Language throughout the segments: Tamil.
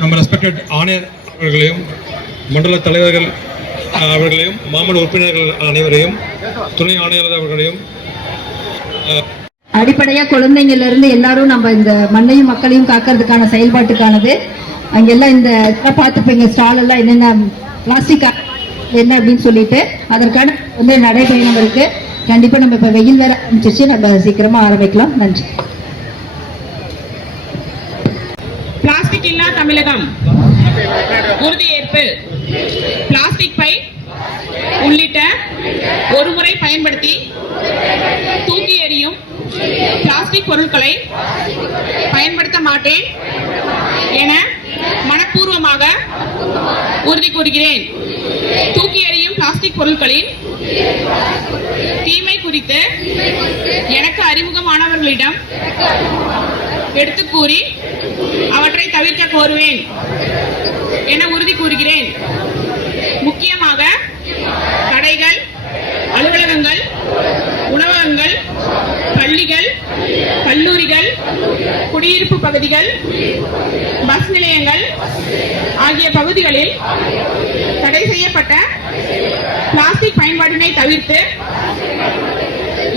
நம்ம ரெஸ்பெக்டட் ஆணையர் அவர்களையும் மண்டல தலைவர்கள் அவர்களையும் மாமன்ற உறுப்பினர்கள் அனைவரையும் துணை ஆணையாளர் அவர்களையும் அடிப்படையா குழந்தைங்கள்ல இருந்து எல்லாரும் நம்ம இந்த மண்ணையும் மக்களையும் காக்கிறதுக்கான செயல்பாட்டுக்கானது. அங்கெல்லாம் இந்த பார்த்துப்பீங்க ஸ்டால் எல்லாம் என்னென்ன பிளாஸ்டிக் என்ன அப்படின்னு சொல்லிட்டு அதற்கான நடைபயணம் இருக்கு. கண்டிப்பா நம்ம இப்ப வெயில் வேற ஆரம்பிச்சிச்சு, நம்ம சீக்கிரமா ஆரம்பிக்கலாம். நன்றி. பிளாஸ்டிக் இல்லா தமிழகம் உறுதியேற்பு. பிளாஸ்டிக் பை உள்ளிட்ட ஒருமுறை பயன்படுத்தி தூக்கி எறியும் பிளாஸ்டிக் பொருட்களை பயன்படுத்த மாட்டேன் என மனப்பூர்வமாக உறுதி கூறுகிறேன். தூக்கி எறியும் பிளாஸ்டிக் பொருட்களின் தீமை குறித்து எனக்கு அறிமுகமானவர்களிடம் எடுத்து கூறி அவற்றை தவிர்க்க கோருவேன் என உறுதி கூறுகிறேன். முக்கியமாக கடைகள், அலுவலகங்கள், உணவகங்கள், பள்ளிகள், கல்லூரிகள், குடியிருப்பு பகுதிகள், பஸ் நிலையங்கள் ஆகிய பகுதிகளில் தடை செய்யப்பட்ட பிளாஸ்டிக் பயன்பாட்டினை தவிர்த்து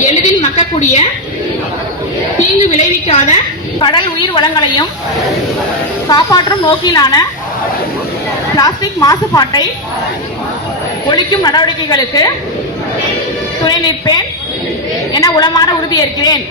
எளிதில் மக்கக்கூடிய தீங்கு விளைவிக்காத கடல் உயிர் வளங்களையும் காப்பாற்றும் நோக்கிலான பிளாஸ்டிக் மாசுபாட்டை ஒழிக்கும் நடவடிக்கைகளுக்கு துணை நிற்பேன் என உளமாற உறுதியேற்கிறேன்.